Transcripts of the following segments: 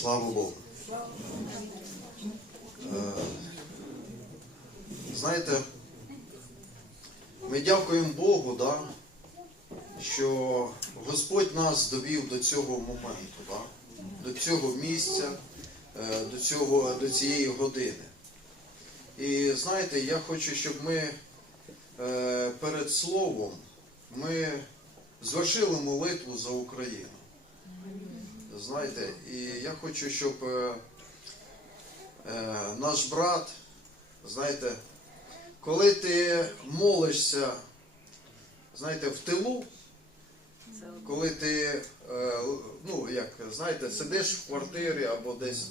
Слава Богу. Е, Знаєте, ми дякуємо Богу, да, що Господь нас довів до цього моменту, да, до цього місця, е, до, цього, до цієї години. І знаєте, я хочу, щоб ми е, перед словом ми звершили молитву за Україну. Знаєте, і я хочу, щоб е, е, наш брат, знаєте, коли ти молишся, знаєте, в тилу, коли ти, е, ну, як, знаєте, сидиш в квартирі або десь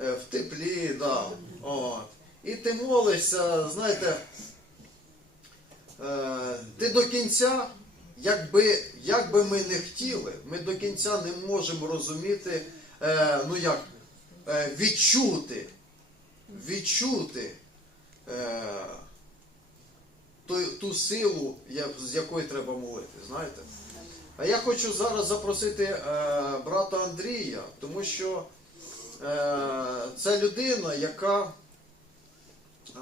е, в теплі, да, о, і ти молишся, знаєте, е, ти до кінця, якби, як би ми не хотіли, ми до кінця не можемо розуміти, е, ну як, е, відчути, відчути е, ту, ту силу, з якої треба молити, знаєте. А я хочу зараз запросити е, брата Андрія, тому що е, це людина, яка, е,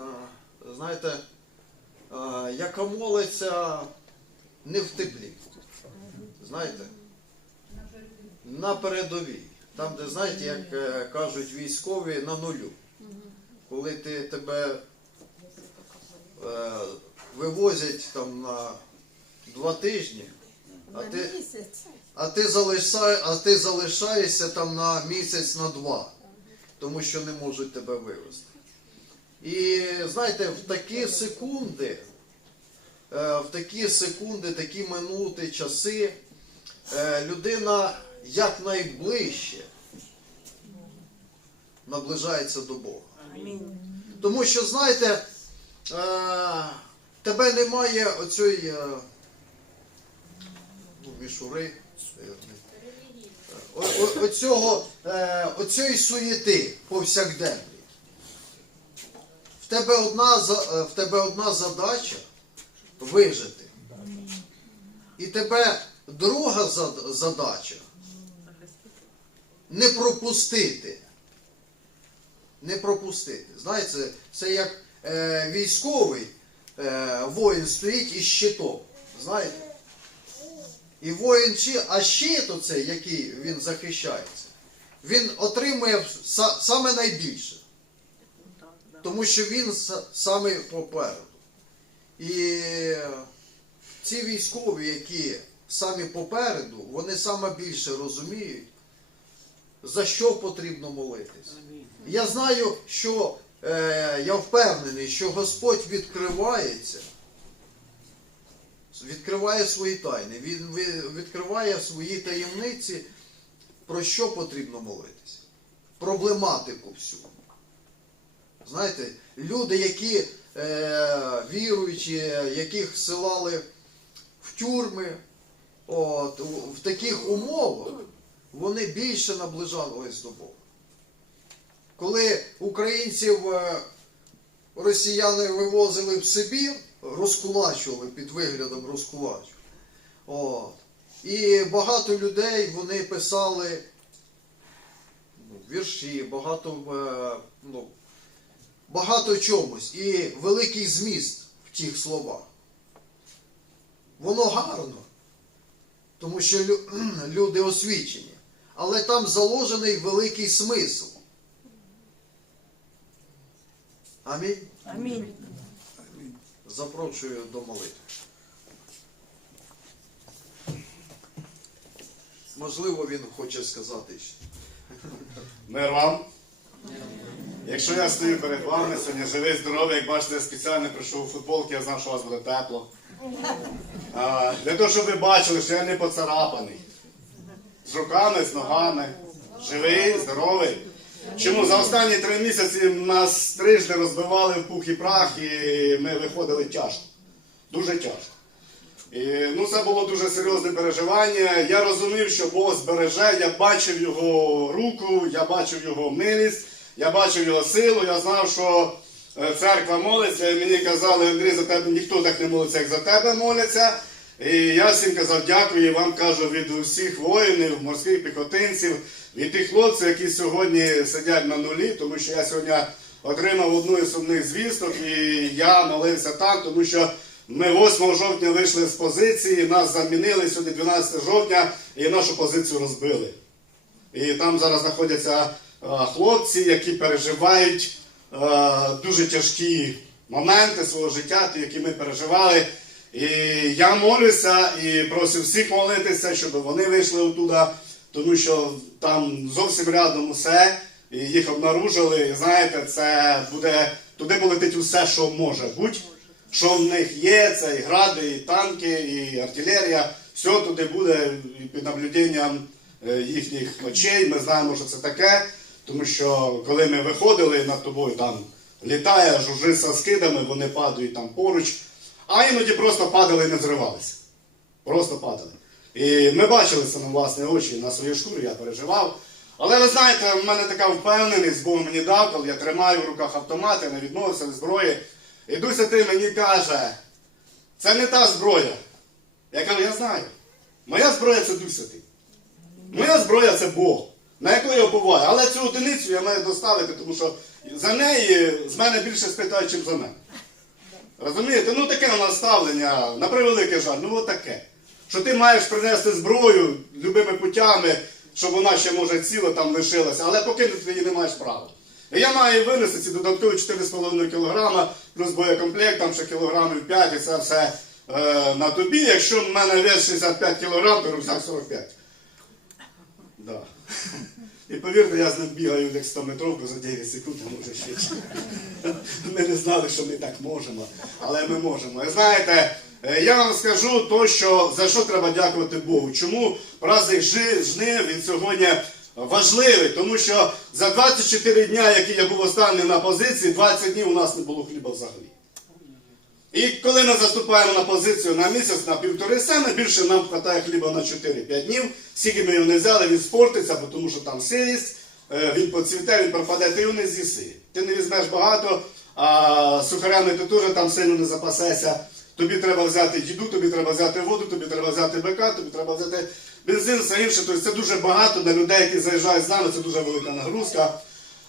знаєте, е, яка молиться не в теплі. Знаєте? На передовій. Там, де, знаєте, як е, кажуть військові, на нулю. Коли ти тебе е, вивозять там на два тижні, а ти, а ти, залишай, а ти залишаєшся там на місяць, на два, тому що не можуть тебе вивезти. І знаєте, в такі секунди, в такі секунди, такі минути, часи, е, людина якнайближче наближається до Бога. Тому що, знаєте, е, тебе немає оцієї е, ну, мішури, е, оцього, е, оцієї суєти повсякденної. В тебе одна, е, в тебе одна задача вижити. І тебе друга задача не пропустити. Не пропустити. Знаєте, це як е, військовий е, воїн стоїть із щитом. Знаєте? І воїн а щит оцей, який він захищається, він отримує саме найбільше. Тому що він саме попереду. І ці військові, які самі попереду, вони саме більше розуміють, за що потрібно молитись. Я знаю, що е, я впевнений, що Господь відкривається, відкриває свої тайни, Він відкриває свої таємниці, про що потрібно молитися. Проблематику всю. Знаєте, люди, які віруючі, яких силали в тюрми, от, в таких умовах, вони більше наближались до Бога. Коли українців е, росіяни вивозили в Сибір, розкулачували під виглядом розкулачу. І багато людей вони писали ну, вірші, багато, е, ну, багато чомусь. І великий зміст в тих словах. Воно гарно, тому що люди освічені. Але там заложений великий смисл. Амінь. Амінь. Запрошую до молитви. Можливо, він хоче сказати. Мир вам. Якщо я стою перед вами, сьогодні живий, здоровий, як бачите, я спеціально прийшов у футболки, я знав, що у вас буде тепло. А, для того, щоб ви бачили, що я не поцарапаний. З руками, з ногами. Живий, здоровий. Чому за останні три місяці нас трижди розбивали в пух і прах, і ми виходили тяжко. Дуже тяжко. І, ну, це було дуже серйозне переживання. Я розумів, що Бог збереже. Я бачив його руку, я бачив його милість, я бачив його силу. Я знав, що е, церква молиться. Мені казали, Андрій, за тебе ніхто так не молиться, як за тебе моляться. І я всім казав дякую і вам кажу від усіх воїнів, морських піхотинців, від тих хлопців, які сьогодні сидять на нулі, тому що я сьогодні отримав одну із сумних звісток, і я молився там, тому що ми 8 жовтня вийшли з позиції, нас замінили сьогодні 12 жовтня і нашу позицію розбили. І там зараз знаходяться хлопці, які переживають е, дуже тяжкі моменти свого життя, ті, які ми переживали. І я молюся і просив всіх молитися, щоб вони вийшли оттуда, тому що там зовсім рядом усе, і їх обнаружили. І знаєте, це буде туди полетить усе, що може бути. Що в них є, це і гради, і танки, і артилерія. Все туди буде під наблюденням е, їхніх очей. Ми знаємо, що це таке, тому що коли ми виходили над тобою, там літає жужжиться з кидами, вони падають там поруч, а іноді просто падали і не зривалися. Просто падали. І ми бачили це на власні очі, на своїй шкурі я переживав. Але ви знаєте, в мене така впевненість, Бог мені дав, коли я тримаю в руках автомат, я не відмовився від зброї. І Дуся ти мені каже, це не та зброя. Я кажу, я знаю. Моя зброя це Дуся ти. Моя зброя це Бог, на яку я оповаю. Але цю одиницю я маю доставити, тому що за неї з мене більше спитають, ніж за мене. Розумієте? Ну таке у нас ставлення, на превеликий жаль, ну от таке. Що ти маєш принести зброю любими путями, щоб вона ще може ціла там лишилася, але покинути її не маєш права. Я маю винести ці додаткові 4,5 кг, плюс боєкомплект, там ще кілограмів 5, і це все е, на тобі. Якщо в мене вес 65 кг, то рюкзак 45. Да. І повірте, я з ним бігаю як 100 метровку за 9 секунд, а може швидше. Ми не знали, що ми так можемо, але ми можемо. І знаєте, е, я вам скажу то, що за що треба дякувати Богу. Чому праздник жнив він сьогодні важливий? Тому що за 24 дня, які я був останній на позиції, 20 днів у нас не було хліба взагалі. І коли ми заступаємо на позицію на місяць, на півтори, саме більше нам вистачає хліба на 4-5 днів. Скільки ми його не взяли, він спортиться, тому що там сирість, е, він поцвіте, він пропаде, ти його не з'їси. Ти не візьмеш багато, а сухарями ти теж там сильно не запасешся. Тобі треба взяти їду, тобі треба взяти воду, тобі треба взяти бика, тобі треба взяти бензин, все інше. Тобто це дуже багато для людей, які заїжджають з нами, це дуже велика нагрузка.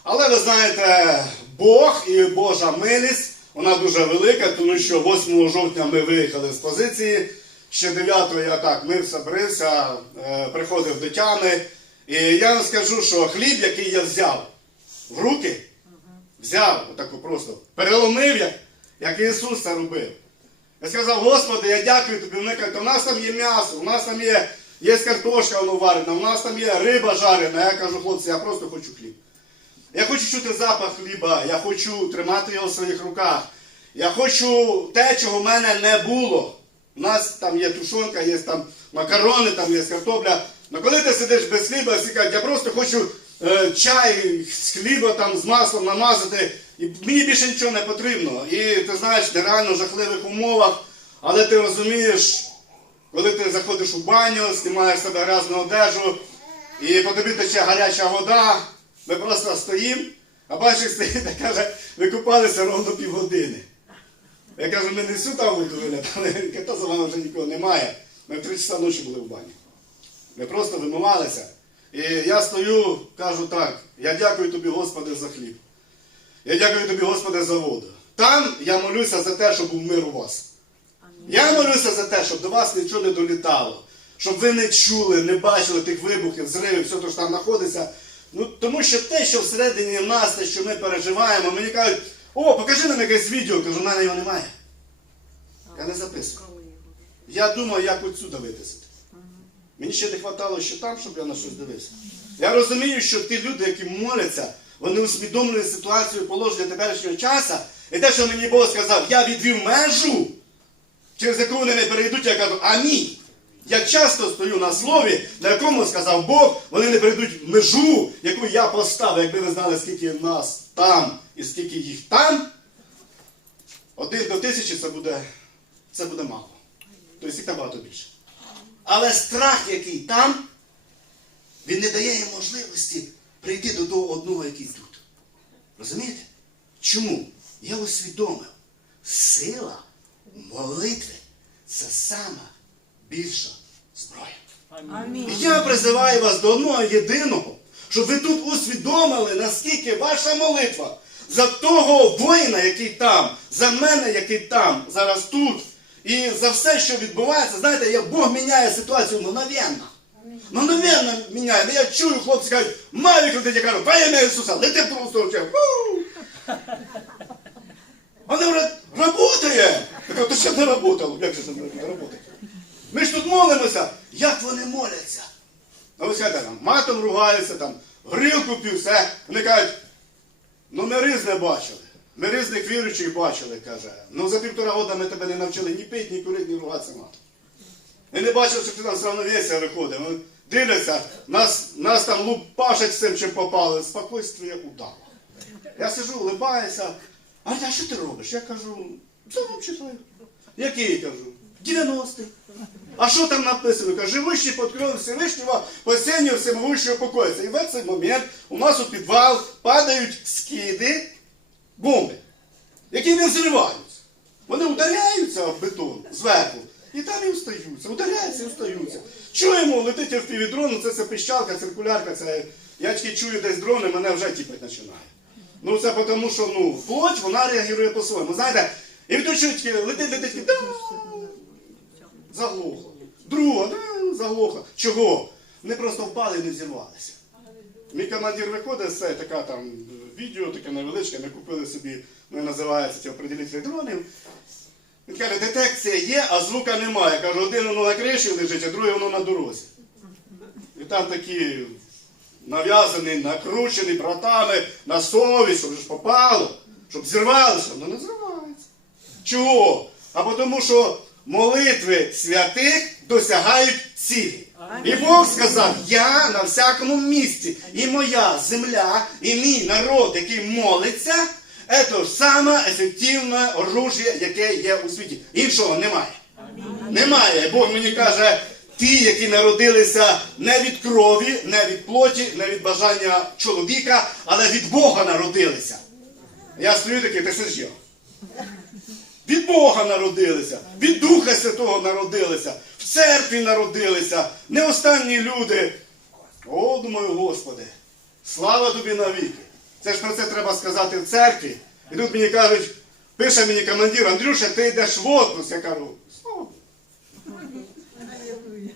Але ви знаєте, Бог і Божа милість, вона дуже велика, тому що 8 жовтня ми виїхали з позиції. Ще 9 я так мився, брився, е, приходив до тями. І я вам скажу, що хліб, який я взяв в руки, взяв отаку просто, переломив, як, як Ісус це робив. Я сказав, Господи, я дякую тобі. Вони кажуть, у нас там є м'ясо, у нас там є, є картошка воно варена, у нас там є риба жарена. Я кажу, хлопці, я просто хочу хліб. Я хочу чути запах хліба, я хочу тримати його в своїх руках. Я хочу те, чого в мене не було. У нас там є тушонка, є там макарони, там є картопля. Але коли ти сидиш без хліба, всі кажуть, я просто хочу е, чай з хліба там, з маслом намазати, і мені більше нічого не потрібно. І ти знаєш, ти реально в жахливих умовах, але ти розумієш, коли ти заходиш у баню, знімаєш себе грязну одежу, і по тобі тече гаряча вода, ми просто стоїмо, а бачиш стоїть і каже, ви купалися ровно півгодини. Я кажу, ми не всю там воду вилятали, та за вами вже нікого немає. Ми в три часа ночі були в бані. Ми просто вимивалися. І я стою, кажу так, я дякую тобі, Господи, за хліб. Я дякую тобі, Господи, за воду. Там я молюся за те, щоб був мир у вас. Я молюся за те, щоб до вас нічого не долітало, щоб ви не чули, не бачили тих вибухів, зривів, все, що там знаходиться. Ну, тому що те, що всередині нас, те, що ми переживаємо, мені кажуть, о, покажи нам якесь відео, кажу, в мене його немає. Я не записую. Я думаю, як отсюди витисити. Мені ще не вистачало ще там, щоб я на щось дивився. Я розумію, що ті люди, які моляться, вони усвідомлюють ситуацію положення теперішнього часу. І те, що мені Бог сказав, я відвів межу, через яку вони не перейдуть, я кажу, амінь. Я часто стою на слові, на якому сказав Бог, вони не перейдуть межу, яку я поставив, якби ви знали, скільки нас там і скільки їх там. Один до тисячі це буде, це буде мало. Тобто їх набагато більше. Але страх, який там, він не дає їм можливості прийти до того одного, який тут. Розумієте? Чому? Я усвідомив, сила молитви це сама більша зброя. Амінь. І я призиваю вас до одного єдиного, щоб ви тут усвідомили, наскільки ваша молитва за того воїна, який там, за мене, який там, зараз тут, і за все, що відбувається, знаєте, як Бог міняє ситуацію мгновенно. Мгновенно міняє. Ну, Я чую, хлопці кажуть, Мавік летить, я кажу, во ім'я Ісуса, лети просто в Вони говорять, работає. Я кажу, то ще не работало. Як же це не работає? Ми ж тут молимося. Як вони моляться? А ви скажете, там, матом ругаються, там, грілку п'ють, все. Вони кажуть, ну ми риз не бачили. Ми різних віруючих бачили, каже. Ну за півтора року ми тебе не навчили ні пити, ні курити, ні ругатися матом. Ми не бачили, що ти там з равновесія виходить. Ми дивляться, нас, нас там лупашать з цим, чим попали. Спокойствие удало. Я сижу, улибаюся. А а що ти робиш? Я кажу, псалом читаю. Який кажу? 90-й. А що там написано? Каже, живущий під кровом Всевишнього, посіння всемогущого покоїться. І в цей момент у нас у підвал падають скиди, бомби, які не взриваються. Вони ударяються об бетон зверху. І там і встаються, ударяються і встаються. Чуємо, летить в півдрон, це, це пищалка, циркулярка, це. Я тільки чую десь дрони, мене вже тіпать починає. Ну це тому, що ну, плоть, вона реагує по-своєму. Знаєте, і тут чуєте, летить, летить, і «да». заглохло. Друга, «да», заглохло. Чого? Вони просто впали і не взірвалися. Мій командир виходить, це така там відео, таке невеличке, ми купили собі, ну, називається ці определителі дронів. Він каже, детекція є, а звука немає. Я кажу, один воно на криші лежить, а другий воно на дорозі. І там такі нав'язані, накручені братами на совість, щоб ж попало, щоб зірвалося, воно не зривається. Чого? А тому що молитви святих досягають цілі. І Бог сказав, я на всякому місці, і моя земля, і мій народ, який молиться, це саме ефективне оружие, яке є у світі. Іншого немає. Немає. Бог мені каже, ті, які народилися не від крові, не від плоті, не від бажання чоловіка, але від Бога народилися. Я стою такий, ти ж я. Від Бога народилися, від Духа Святого народилися, в церкві народилися, не останні люди. О, думаю, Господи, слава тобі навіки. Це ж про це треба сказати в церкві. І тут мені кажуть, пише мені командир, Андрюша, ти йдеш в отпуск. Я кажу, слава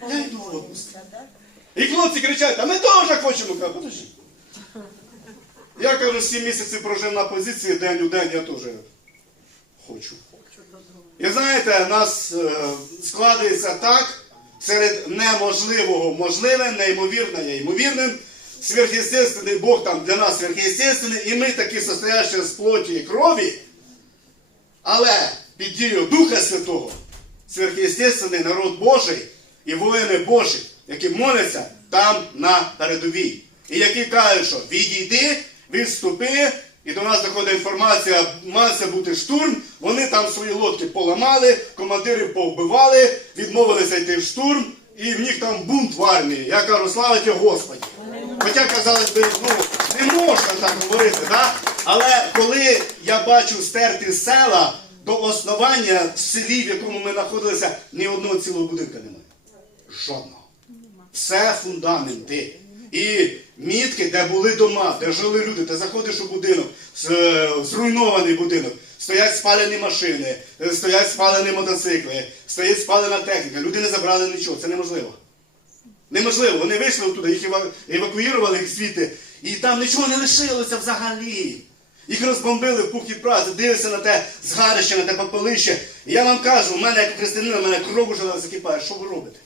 Я йду в отпуск. І хлопці кричать, а ми теж хочемо. Я кажу, подожди. Я кажу, 7 місяців прожив на позиції день у день, я теж хочу. І знаєте, нас е, складається так, серед неможливого можливе, неймовірне є ймовірним. Сверхъестественний Бог там для нас сверхъестественний, і ми такі состоящі з плоті і крові, але під дією Духа Святого, сверхъестественний народ Божий і воїни Божі, які моляться там на передовій. І які кажуть, що відійди, відступи, і до нас доходить інформація, мався бути штурм, вони там свої лодки поламали, командирів повбивали, відмовилися йти в штурм, і в них там бунт в армії. Я кажу, слава тебе Господі. Хоча, казалось би, ну, не можна так говорити, да? але коли я бачу стерті села до основання в селі, в якому ми знаходилися, ні одного цілого будинка немає. Жодного. Все фундаменти. І мітки, де були дома, де жили люди, ти заходиш у будинок, е, зруйнований будинок, стоять спалені машини, е, стоять спалені мотоцикли, стоїть спалена техніка. Люди не забрали нічого, це неможливо. Неможливо, вони вийшли оттуда, їх евакуювали звідти, і там нічого не лишилося взагалі. Їх розбомбили в пух і прах, дивишся на те згарище, на те попелище. І я вам кажу, у мене як християнина, у мене кров уже закипає. Що ви робите?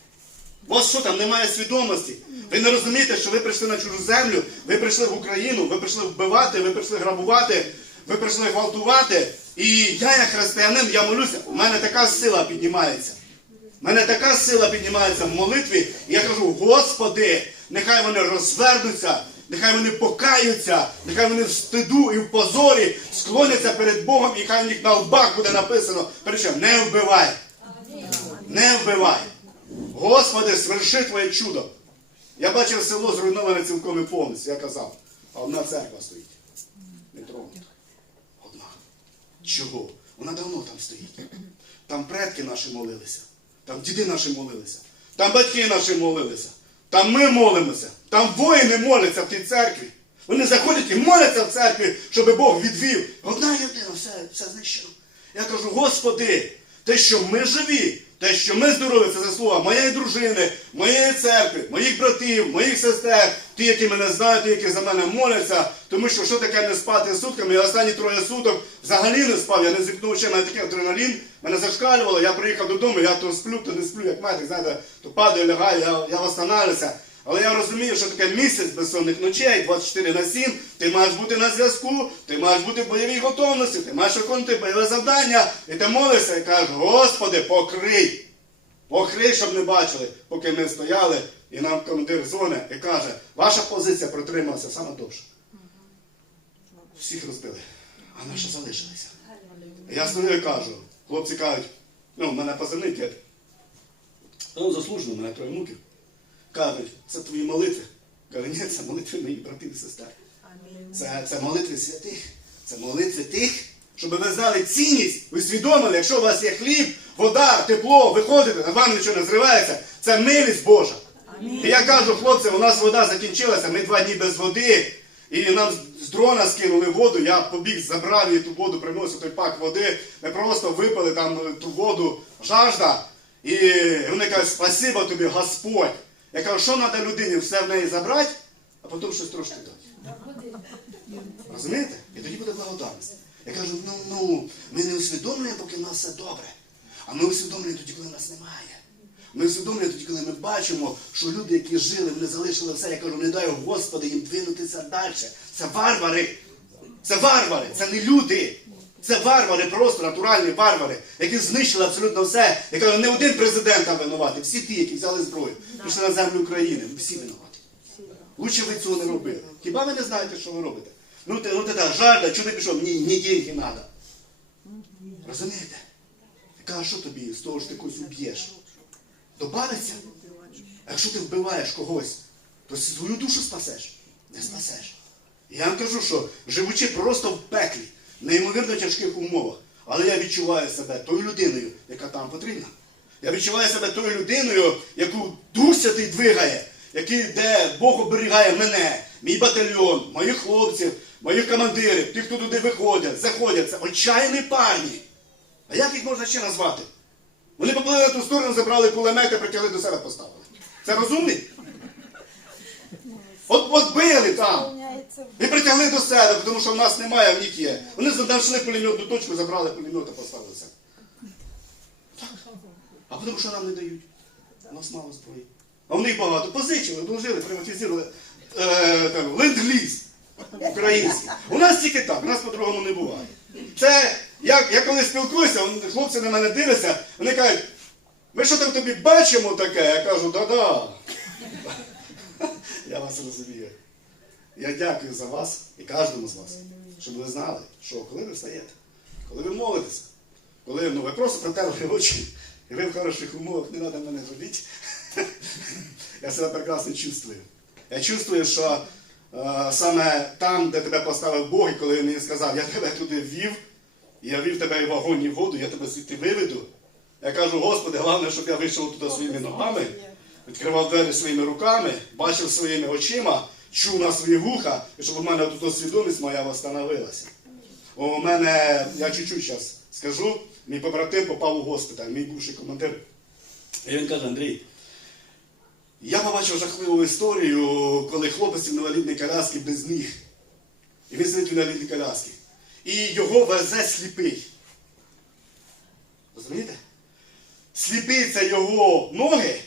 У вас що там немає свідомості? Ви не розумієте, що ви прийшли на чужу землю, ви прийшли в Україну, ви прийшли вбивати, ви прийшли грабувати, ви прийшли гвалтувати. І я, як християнин, я молюся, у мене така сила піднімається. У мене така сила піднімається в молитві, і я кажу, Господи, нехай вони розвернуться, нехай вони покаються, нехай вони в стиду і в позорі склоняться перед Богом, і хай у них на лбах буде написано, перше, не вбивай. Не вбивай. Господи, сверши Твоє чудо. Я бачив село зруйноване цілком і повністю, я казав, а одна церква стоїть. Не тронута. Одна. Чого? Вона давно там стоїть. Там предки наші молилися. Там діди наші молилися, там батьки наші молилися, там ми молимося, там воїни моляться в тій церкві. Вони заходять і моляться в церкві, щоб Бог відвів. Одна єдина, все, все знищено. Я кажу, Господи, те, що ми живі, те, що ми здорові, це заслуга моєї дружини, моєї церкви, моїх братів, моїх сестер, ті, які мене знають, ті, які за мене моляться. Тому що що таке не спати сутками? Я останні троє суток взагалі не спав, я не зіпнув ще мене такий адреналін, мене зашкалювало, я приїхав додому, я то сплю, то не сплю, як метик, знаєте, то падаю, лягаю, я, я восстанавлився. Але я розумію, що таке місяць безсонних ночей, 24 на 7, ти маєш бути на зв'язку, ти маєш бути в бойовій готовності, ти маєш виконувати бойове завдання, і ти молишся і кажеш, Господи, покрий. Покрий, щоб не бачили, поки ми стояли, і нам командир дзвонить і каже, ваша позиція протрималася саме довше. Всіх розбили, а наша залишилася. Я стою і кажу, хлопці кажуть, ну, в мене позивний кет. Ну, заслужено, мене троє внуків. Кажуть, це твої молитви. Кажу, ні, це молитви моїх братів і сестер. Це, це молитви святих. Це молитви тих, щоб ви знали цінність, ви свідомили, якщо у вас є хліб, вода, тепло, ви ходите, на вам нічого не зривається, це милість Божа. І я кажу, хлопці, у нас вода закінчилася, ми два дні без води, і нам з дрона скинули воду, я побіг, забрав її ту воду, приносив той пак води, ми просто випили там ту воду, жажда. І вони кажуть, спасибо тобі, Господь. Я кажу, що треба людині все в неї забрати, а потім щось трошки дати. Розумієте? І тоді буде благодарність. Я кажу, ну, ну, ми не усвідомлюємо, поки в нас все добре. А ми усвідомлюємо тоді, коли нас немає. Ми усвідомлюємо тоді, коли ми бачимо, що люди, які жили, вони залишили все. Я кажу, не дай Господи їм двинутися далі. Це варвари. Це варвари, це не люди. Це варвари, просто натуральні варвари, які знищили абсолютно все. Я кажу, не один президент там винуватий, всі ті, які взяли зброю, пішли на землю України, всі винуваті. Лучше ви цього не робили. Хіба ви не знаєте, що ви робите? Ну ти, ну ти так, жажда, чого ти пішов? Ні, ні деньги треба. Розумієте? Я кажу, що тобі з того що ти когось уб'єш? Добавиться? А якщо ти вбиваєш когось, то свою душу спасеш? Не спасеш. Я вам кажу, що живучи просто в пеклі, неймовірно тяжких умовах, але я відчуваю себе тою людиною, яка там потрібна. Я відчуваю себе тою людиною, яку Дух Святий двигає, який, де Бог оберігає мене, мій батальйон, моїх хлопців, моїх командирів, тих, хто туди виходять, заходять. Це отчайні парні. А як їх можна ще назвати? Вони поплили на ту сторону, забрали кулемети, притягли до себе поставили. Це розумний? От, от били там. І притягли до себе, тому що в нас немає, в них є. Вони знайшли пулеметну точку, забрали пулемет і поставили себе. А тому що нам не дають? У нас мало зброї. А в них багато. Позичили, вложили, приватизували е, ленд-ліз український. У нас тільки так, у нас по-другому не буває. Це, я, я коли спілкуюся, хлопці на мене дивляться, вони кажуть, ми що там тобі бачимо таке? Я кажу, да-да. Я вас розумію. Я дякую за вас і кожному з вас, щоб ви знали, що коли ви встаєте, коли ви молитеся, коли ну, ви просто протерли очі, і ви в хороших умовах, не треба мене жаліти. Я себе прекрасно чувствую. Я чувствую, що е, саме там, де тебе поставив Бог, і коли він мені сказав, я тебе туди ввів, і я вів тебе і в вогонь, і в воду, я тебе звідти виведу. Я кажу, Господи, головне, щоб я вийшов туди своїми ногами, відкривав двері своїми руками, бачив своїми очима, чув на свої вуха, і щоб у мене тут свідомість моя восстановилася. У мене, я чуть-чуть зараз скажу, мій побратим попав у госпіталь, мій бувший командир. І він каже, Андрій, я побачив жахливу історію, коли хлопець в інвалідній коляски без ніг. І він сидить в інвалідній коляскі. І його везе сліпий. Розумієте? Сліпий це його ноги,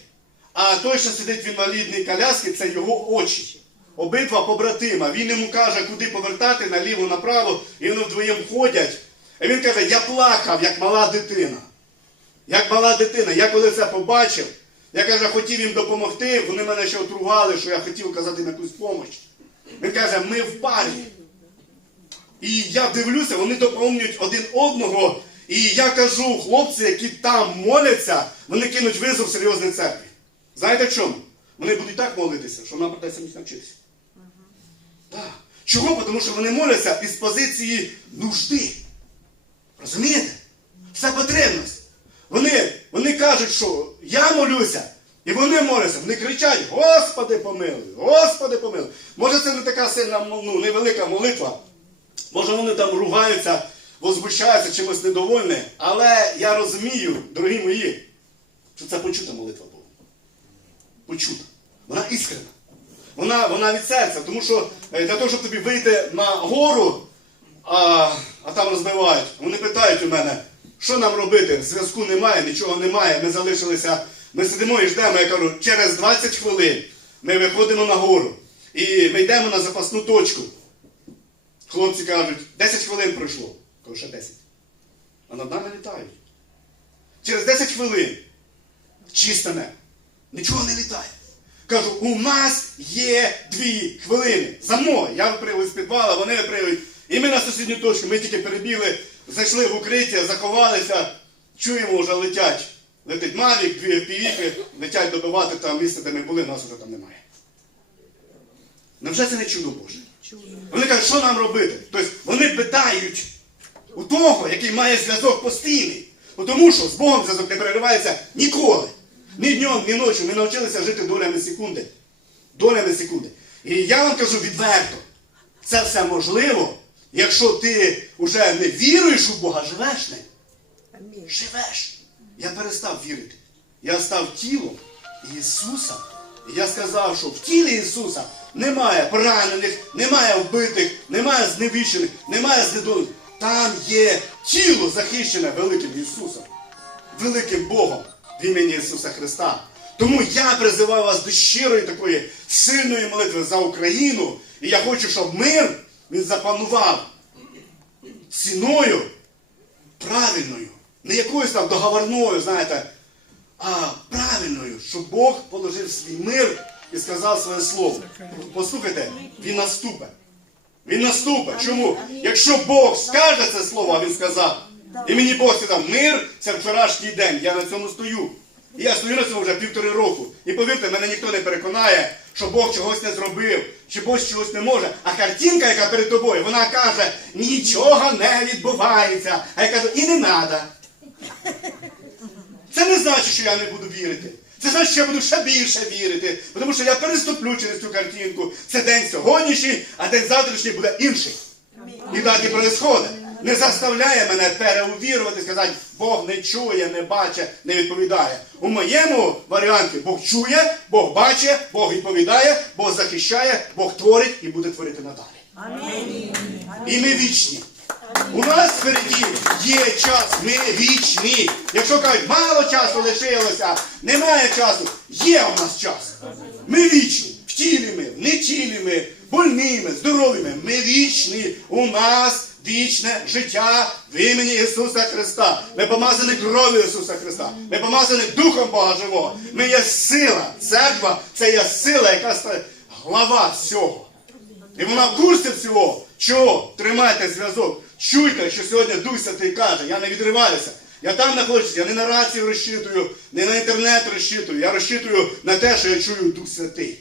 а той, що сидить в інвалідній коляскі, це його очі. Обидва побратима. Він йому каже, куди повертати, наліво, направо, і вони вдвоєм ходять. І він каже, я плакав, як мала дитина. Як мала дитина. Я коли це побачив, я каже, хотів їм допомогти, вони мене ще отругали, що я хотів оказати їм якусь допомогу. Він каже, ми в парі. І я дивлюся, вони доповнюють один одного. І я кажу, хлопці, які там моляться, вони кинуть визов серйозній церкві. Знаєте в чому? Вони будуть так молитися, що нам придеться їх навчитися. Так. Чого? Тому що вони моляться із позиції нужди. Розумієте? Це потребність. Вони, вони кажуть, що я молюся, і вони моляться, вони кричать, Господи помилуй, Господи помилуй. Може, це не така сильна, ну, невелика молитва. Може, вони там ругаються, возмущаються чимось недовольні, але я розумію, дорогі мої, що це почута молитва. Почута. Вона іскрена. Вона, вона від серця, тому що е, для того, щоб тобі вийти на гору, а, а там розбивають, вони питають у мене, що нам робити? Зв'язку немає, нічого немає. Ми залишилися, ми сидимо і ждемо. Я кажу, через 20 хвилин ми виходимо на гору і ми йдемо на запасну точку. Хлопці кажуть, 10 хвилин пройшло. Кажу, ще 10. А над нами літають. Через 10 хвилин чисте небо. Нічого не літає. Кажу, у нас є дві хвилини. За мною. Я випригую з підвала, вони випригують. І ми на сусідню точку. Ми тільки перебігли, зайшли в укриття, заховалися, чуємо, вже летять. Летить Мавік, дві впівіки, летять добивати там місце, де ми були, нас вже там немає. Невже це не чудо Боже? Вони кажуть, що нам робити? Тобто вони питають у того, який має зв'язок постійний. Тому що з Богом зв'язок не переривається ніколи. Ні днем, ні ночі. Ми навчилися жити долями секунди. Долями секунди. І я вам кажу відверто, це все можливо, якщо ти вже не віруєш у Бога, живеш ним. Живеш. Я перестав вірити. Я став тілом Ісуса. І я сказав, що в тілі Ісуса немає поранених, немає вбитих, немає зневічених, немає знедолених. Там є тіло захищене великим Ісусом, великим Богом в імені Ісуса Христа. Тому я призиваю вас до щирої такої сильної молитви за Україну. І я хочу, щоб мир він запанував ціною правильною, не якоюсь там договорною, знаєте, а правильною, щоб Бог положив свій мир і сказав своє слово. Послухайте, він наступить. Він наступить. Чому? Якщо Бог скаже це слово, він сказав, і мені Бог сказав, мир це вчорашній день, я на цьому стою. І я стою на цьому вже півтори року. І повірте, мене ніхто не переконає, що Бог чогось не зробив, чи Бог чогось не може. А картинка, яка перед тобою, вона каже, нічого не відбувається. А я кажу, і не треба. Це не значить, що я не буду вірити. Це значить, що я буду ще більше вірити. Тому що я переступлю через цю картинку. Це день сьогоднішній, а день завтрашній буде інший. І так і происходить. Не заставляє мене переувірувати, сказати, Бог не чує, не бачить, не відповідає. У моєму варіанті Бог чує, Бог бачить, Бог відповідає, Бог захищає, Бог творить і буде творити надалі. І ми вічні. У нас впереді є час, ми вічні. Якщо кажуть, мало часу лишилося, немає часу, є у нас час. Ми вічні, в тілі ми, в нетілі ми, больні ми, здорові ми. Ми вічні. У нас вічне життя в імені Ісуса Христа. Ми помазані кров'ю Ісуса Христа. Ми помазані Духом Бога Живого. Ми є сила. Церква це є сила, яка стає глава всього. І вона в курсі всього. Чого? Тримайте зв'язок. Чуйте, що сьогодні Дух Святий каже, я не відриваюся. Я там знаходжусь, я не на рацію розчитую, не на інтернет розчитую. Я розчитую на те, що я чую Дух Святий,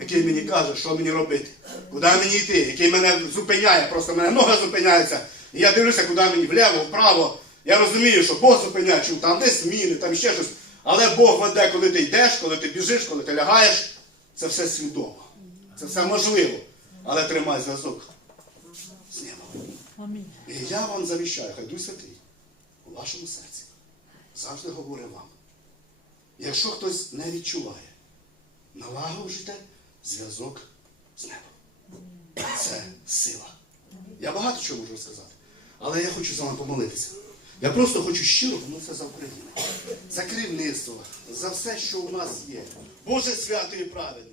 який мені каже, що мені робити, куди мені йти, який мене зупиняє, просто мене нога зупиняється. І я дивлюся, куди мені вліво, вправо. Я розумію, що Бог зупиняє, чому там десь зміни, там ще щось. Але Бог веде, коли ти йдеш, коли ти біжиш, коли ти лягаєш. Це все свідомо. Це все можливо. Але тримай зв'язок з небом. І я вам завіщаю, хай Дух Святий у вашому серці завжди говорить вам. Якщо хтось не відчуває, налагоджуйте зв'язок з небом. Це сила. Я багато чого можу сказати, але я хочу з вами помолитися. Я просто хочу щиро помолитися за Україну, за керівництво, за все, що у нас є. Боже святий і праведний.